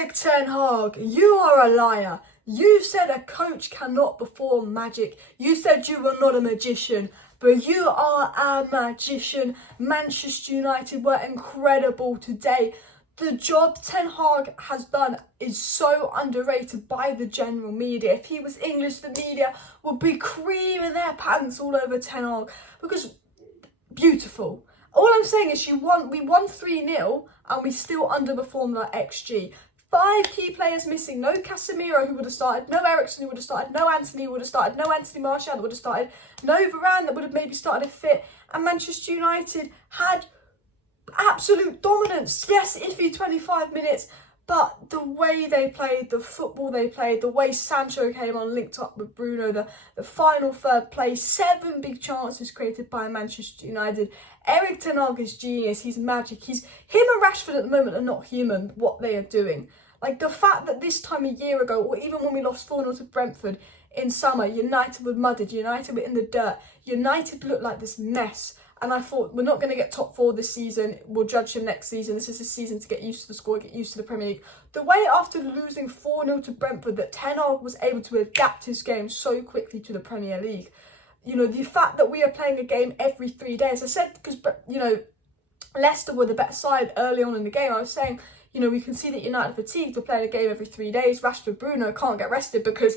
Erik ten Hag, you are a liar. You said a coach cannot perform magic. You said you were not a magician, but you are a magician. Manchester United were incredible today. The job Ten Hag has done is so underrated by the general media. If he was English, the media would be creaming their pants all over Ten Hag because beautiful. All I'm saying is we won 3-0 and we still underperformed our XG. 5 key players missing. No Casemiro who would have started, no Eriksen who would have started, no Anthony who would have started, no Anthony Martial that would have started, no Varane that would have maybe started if fit. And Manchester United had absolute dominance. Yes, iffy 25 minutes, but the way they played, the football they played, the way Sancho came on, linked up with Bruno, the final third play, 7 big chances created by Manchester United. Erik ten Hag is genius. He's magic. Him and Rashford at the moment are not human, what they are doing. Like the fact that this time a year ago, or even when we lost 4-0 to Brentford in summer, United were mudded, United were in the dirt, United looked like this mess. And I thought, we're not going to get top 4 this season. We'll judge him next season. This is a season to get used to the score, get used to the Premier League. The way after losing 4-0 to Brentford that Ten Hag was able to adapt his game so quickly to the Premier League. You know, the fact that we are playing a game every 3 days. I said, because, you know, Leicester were the better side early on in the game. I was saying, you know, we can see that United fatigued. We're playing a game every 3 days. Rashford, Bruno can't get rested because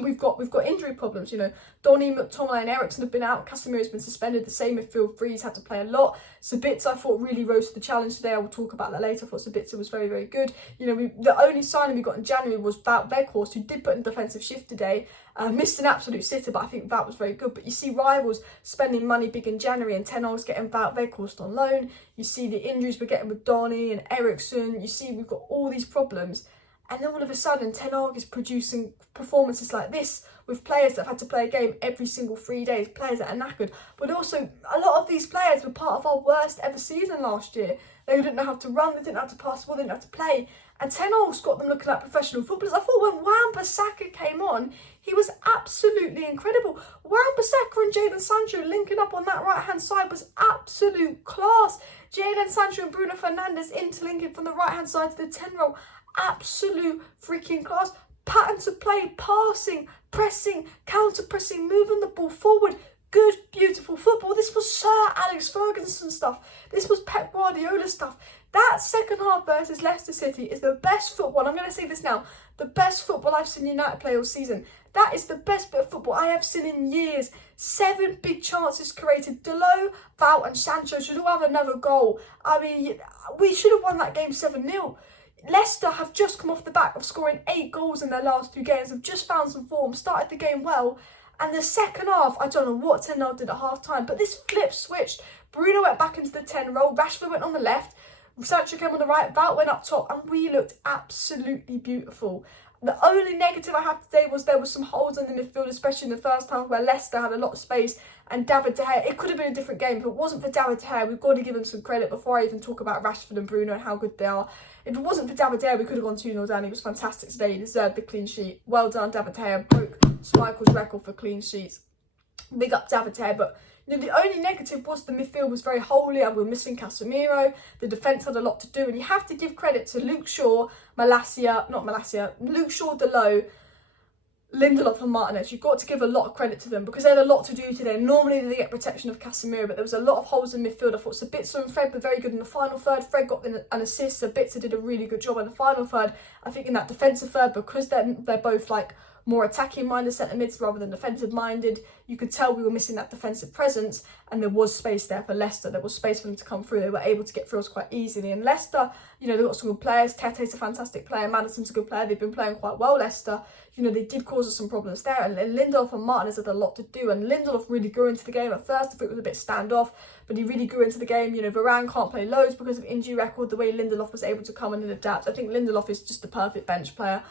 we've got injury problems. You know, Donny, McTominay and Eriksen have been out. Casemiro's been suspended. The same midfield three's had to play a lot. Sabitzer, I thought, really rose to the challenge today. I will talk about that later. I thought Sabitzer was very, very good. You know, the only signing we got in January was Wout Weghorst, who did put in defensive shift today. Missed an absolute sitter, but I think that was very good. But you see rivals spending money big in January, and Ten Hag's getting Wout Weghorst on loan. You see the injuries we're getting with Donny and Eriksen. You see we've got all these problems. And then all of a sudden, Ten Hag is producing performances like this with players that have had to play a game every single 3 days, players that are knackered. But also, a lot of these players were part of our worst ever season last year. They didn't know how to run, they didn't know how to pass the ball, they didn't know how to play. And Ten Hag's got them looking like professional footballers. I thought when Wan-Bissaka came on, he was absolutely incredible. Wan-Bissaka and Jadon SANCHO linking up on that right-hand side was absolute class. Jadon SANCHO and Bruno Fernandes interlinking from the right-hand side to the 10 role. Absolute freaking class. Patterns of play, passing, pressing, counter-pressing, moving the ball forward. Good, beautiful football. This was Sir Alex Ferguson stuff. This was Pep Guardiola stuff. That second half versus Leicester City is the best football. I'm going to say this now. The best football I've seen United play all season. That is the best bit of football I have seen in years. 7 big chances created. Delo, Wout and Sancho should all have another goal. I mean, we should have won that game 7-0. Leicester have just come off the back of scoring 8 goals in their last 2 games, have just found some form, started the game well, and the second half, I don't know what Ten Hag did at half time, but this flip switched. Bruno went back into the 10 role, Rashford went on the left, Sancho came on the right, Wout went up top, and we looked absolutely beautiful. The only negative I have today was there was some holes in the midfield, especially in the first half where Leicester had a lot of space and David De Gea. It could have been a different game. If it wasn't for David De Gea, we've got to give him some credit before I even talk about Rashford and Bruno and how good they are. If it wasn't for David De Gea, we could have gone 2-0 down. He was fantastic today. He deserved the clean sheet. Well done, David De Gea. Broke Schmeichel's record for clean sheets. Big up David De Gea, but you know, the only negative was the midfield was very holy and we were missing Casemiro. The defence had a lot to do, and you have to give credit to Luke Shaw, Luke Shaw, Delo, Lindelof and Martinez. You've got to give a lot of credit to them because they had a lot to do today. Normally they get protection of Casemiro, but there was a lot of holes in midfield. I thought Sabitzer and Fred were very good in the final third. Fred got an assist. Sabitzer did a really good job in the final third. I think in that defensive third, because they're both like more attacking minded centre mids rather than defensive minded, you could tell we were missing that defensive presence, and there was space there for Leicester. There was space for them to come through. They were able to get through us quite easily. And Leicester, you know, they've got some good players. Tete's a fantastic player. Maddison's a good player. They've been playing quite well, Leicester. You know, they did cause us some problems there. And Lindelof and Martinez had a lot to do. And Lindelof really grew into the game. At first, I thought it was a bit standoff, but he really grew into the game. You know, Varane can't play loads because of injury record. The way Lindelof was able to come in and adapt. I think Lindelof is just the perfect bench player,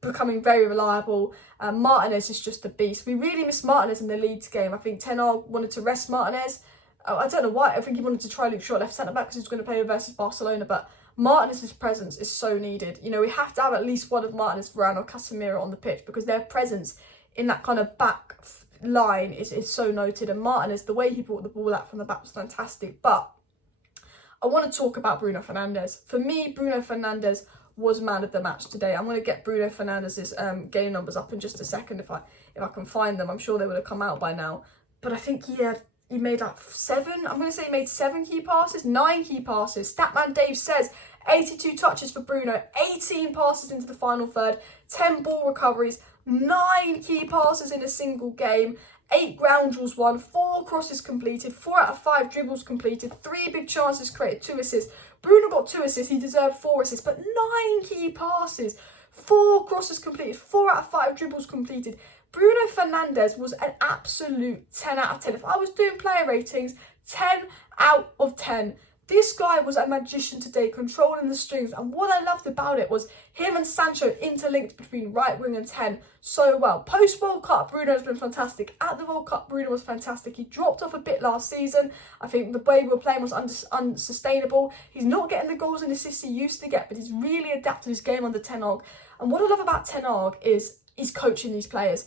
becoming very reliable. Martinez is just a beast. We really missed Martinez in the Leeds game. I think Ten Hag wanted to rest Martinez. I don't know why. I think he wanted to try Luke Shaw left centre back because he was going to play versus Barcelona. But Martinez's presence is so needed. You know, we have to have at least one of Martinez, Varane or Casemiro on the pitch because their presence in that kind of back line is so noted. And Martinez, the way he brought the ball out from the back was fantastic. But I want to talk about Bruno Fernandes. For me, Bruno Fernandes was man of the match today. I'm going to get Bruno Fernandes' game numbers up in just a second if I can find them. I'm sure they would have come out by now. But I think he made like 7. I'm going to say he made 7 key passes, 9 key passes. Statman Dave says 82 touches for Bruno, 18 passes into the final third, 10 ball recoveries, 9 key passes in a single game, 8 ground duels won, 4 crosses completed, 4 out of 5 dribbles completed, 3 big chances created, 2 assists. Bruno got 2 assists, he deserved 4 assists, but 9 key passes, 4 crosses completed, 4 out of 5 dribbles completed. Bruno Fernandes was an absolute 10 out of 10. If I was doing player ratings, 10 out of 10. This guy was a magician today, controlling the strings. And what I loved about it was him and Sancho interlinked between right wing and 10 so well. Post-World Cup, Bruno's been fantastic. At the World Cup, Bruno was fantastic. He dropped off a bit last season. I think the way we were playing was unsustainable. He's not getting the goals and assists he used to get, but he's really adapted his game under Ten Hag. And what I love about Ten Hag is he's coaching these players.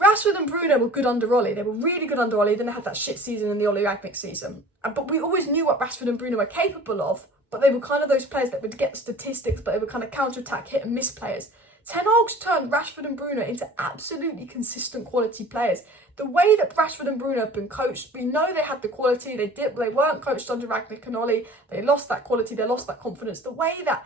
Rashford and Bruno were good under Ollie. They were really good under Ollie. Then they had that shit season in the Ollie Ragnick season. But we always knew what Rashford and Bruno were capable of. But they were kind of those players that would get statistics, but they were kind of counter-attack, hit and miss players. Ten Hag's turned Rashford and Bruno into absolutely consistent quality players. The way that Rashford and Bruno have been coached, we know they had the quality. They weren't coached under Ragnick and Ollie. They lost that quality. They lost that confidence. The way that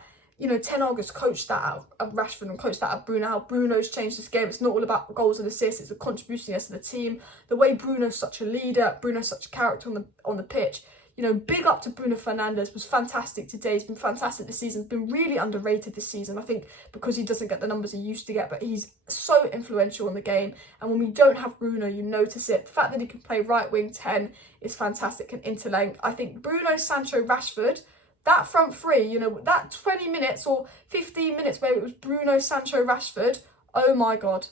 Ten Hag has coached that out of Rashford and coached that out of Bruno, how Bruno's changed this game. It's not all about goals and assists, it's the contribution to the team. The way Bruno's such a leader, Bruno's such a character on the pitch. Big up to Bruno Fernandes, was fantastic today. He's been fantastic this season. He's been really underrated this season, I think, because he doesn't get the numbers he used to get, but he's so influential in the game. And when we don't have Bruno, you notice it. The fact that he can play right wing 10 is fantastic and interlink. I think Bruno, Sancho, Rashford, that front three, that 20 minutes or 15 minutes where it was Bruno, Sancho, Rashford, oh my God.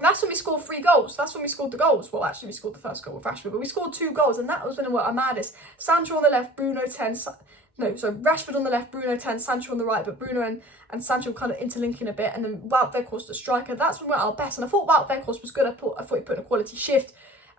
That's when we scored 3 goals. That's when we scored the goals. Well, actually, we scored the first goal with Rashford, but we scored 2 goals, and that was when we were our maddest. Sancho on the left, Rashford on the left, Bruno 10, Sancho on the right, but Bruno and Sancho kind of interlinking a bit, and then Wout Weghorst, the striker, that's when we were at our best. And I thought Wout Weghorst was good. I thought he put in a quality shift,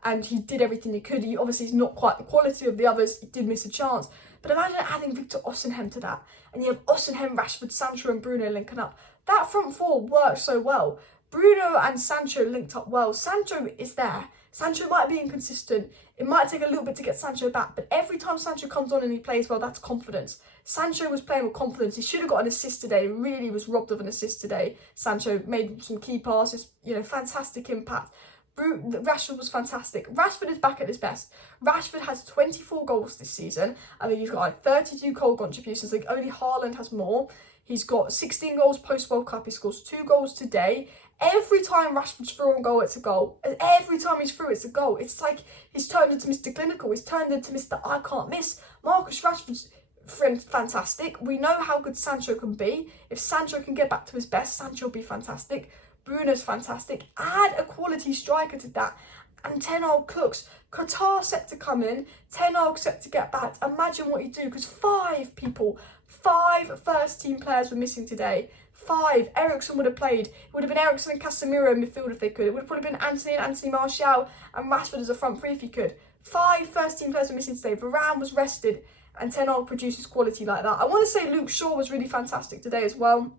and he did everything he could. He obviously is not quite the quality of the others. He did miss a chance. But imagine adding Victor Osimhen to that. And you have Osimhen, Rashford, Sancho and Bruno linking up. That front four works so well. Bruno and Sancho linked up well. Sancho is there. Sancho might be inconsistent. It might take a little bit to get Sancho back. But every time Sancho comes on and he plays well, that's confidence. Sancho was playing with confidence. He should have got an assist today. Really was robbed of an assist today. Sancho made some key passes. Fantastic impact. Rashford was fantastic. Rashford is back at his best. Rashford has 24 goals this season. I think he's got 32 goal contributions. Only Haaland has more. He's got 16 goals post-World Cup. He scores 2 goals today. Every time Rashford's through on goal, it's a goal. Every time he's through, it's a goal. It's like he's turned into Mr. Clinical. He's turned into Mr. I Can't Miss. Marcus Rashford's fantastic. We know how good Sancho can be. If Sancho can get back to his best, Sancho will be fantastic. Bruno's fantastic. Add a quality striker to that. And Ten Hag cooks. Qatar set to come in. Ten Hag set to get back. Imagine what you do. Because 5 first team players were missing today. 5. Eriksen would have played. It would have been Eriksen and Casemiro in midfield if they could. It would have probably been Anthony Martial and Rashford as a front three if he could. 5 first team players were missing today. Varane was rested. And Ten Hag produces quality like that. I want to say Luke Shaw was really fantastic today as well.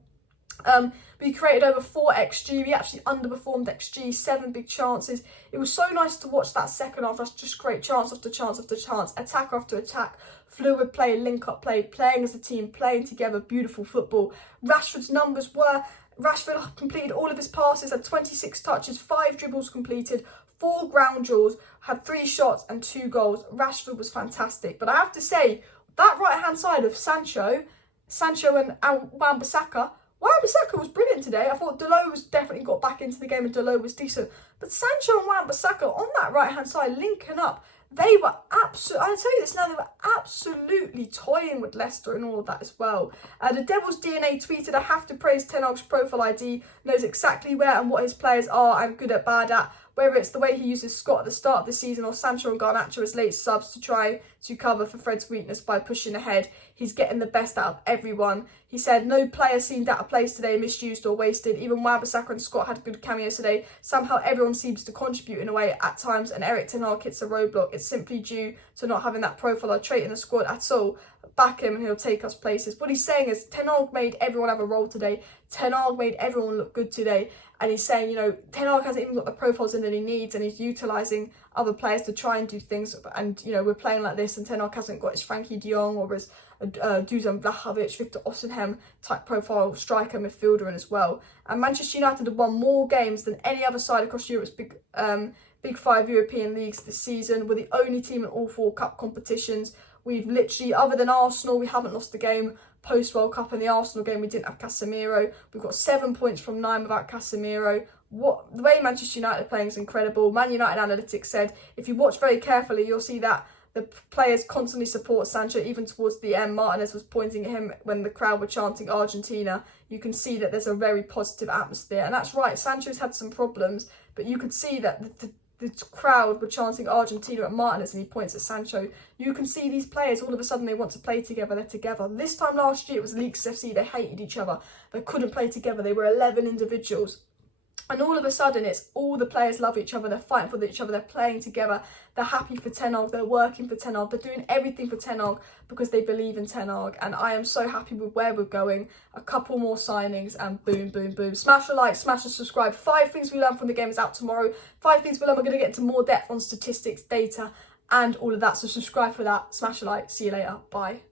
We created over 4 XG. We actually underperformed XG, 7 big chances. It was so nice to watch that second half. That's just great chance after chance after chance, attack after attack, fluid play, link-up play, playing as a team, playing together, beautiful football. Rashford's numbers were, Rashford completed all of his passes, had 26 touches, 5 dribbles completed, 4 ground duels, had 3 shots and 2 goals. Rashford was fantastic. But I have to say, that right-hand side of Sancho and Wan-Bissaka, Wan-Bissaka was brilliant today. I thought Dalot was definitely got back into the game and Dalot was decent. But Sancho and Wan-Bissaka on that right-hand side linking up, they were absolutely, I'll tell you this now, they were absolutely toying with Leicester and all of that as well. The Devil's DNA tweeted, I have to praise Ten Hag's profile ID, knows exactly where and what his players are and good at, bad at. Whether it's the way he uses Scott at the start of the season or Sancho and Garnacho as late subs to try to cover for Fred's weakness by pushing ahead. He's getting the best out of everyone. He said, no player seemed out of place today, misused or wasted. Even Wan-Bissaka and Scott had good cameos today. Somehow everyone seems to contribute in a way at times, and Erik Ten Hag hits a roadblock. It's simply due to not having that profile or trait in the squad at all. Back him and he'll take us places. What he's saying is Ten Hag made everyone have a role today. Ten Hag made everyone look good today. And he's saying, you know, Ten Hag hasn't even got the profiles in that he needs, and he's utilising other players to try and do things. And, you know, we're playing like this, and Ten Hag hasn't got his Frankie de Jong or his Dusan Vlahovic, Victor Osimhen type profile striker midfielder in as well. And Manchester United have won more games than any other side across Europe's big five European leagues this season. We're the only team in all 4 cup competitions. We've literally, other than Arsenal, we haven't lost a game post-World Cup. In the Arsenal game, we didn't have Casemiro. We've got 7 points from 9 without Casemiro. The way Manchester United are playing is incredible. Man United Analytics said, if you watch very carefully, you'll see that the players constantly support Sancho, even towards the end. Martinez was pointing at him when the crowd were chanting Argentina. You can see that there's a very positive atmosphere. And that's right, Sancho's had some problems, but you could see that the crowd were chanting Argentina at Martinez, and he points at Sancho. You can see these players, all of a sudden they want to play together, they're together. This time last year it was Leicester FC, they hated each other, they couldn't play together, they were 11 individuals. And all of a sudden, it's all the players love each other, they're fighting for each other, they're playing together, they're happy for Ten Hag, they're working for Ten Hag, they're doing everything for Ten Hag because they believe in Ten Hag. And I am so happy with where we're going. A couple more signings and boom, boom, boom. Smash a like, smash and subscribe. 5 things we learned from the game is out tomorrow. 5 things we learned, we're going to get into more depth on statistics, data, and all of that. So subscribe for that. Smash a like. See you later. Bye.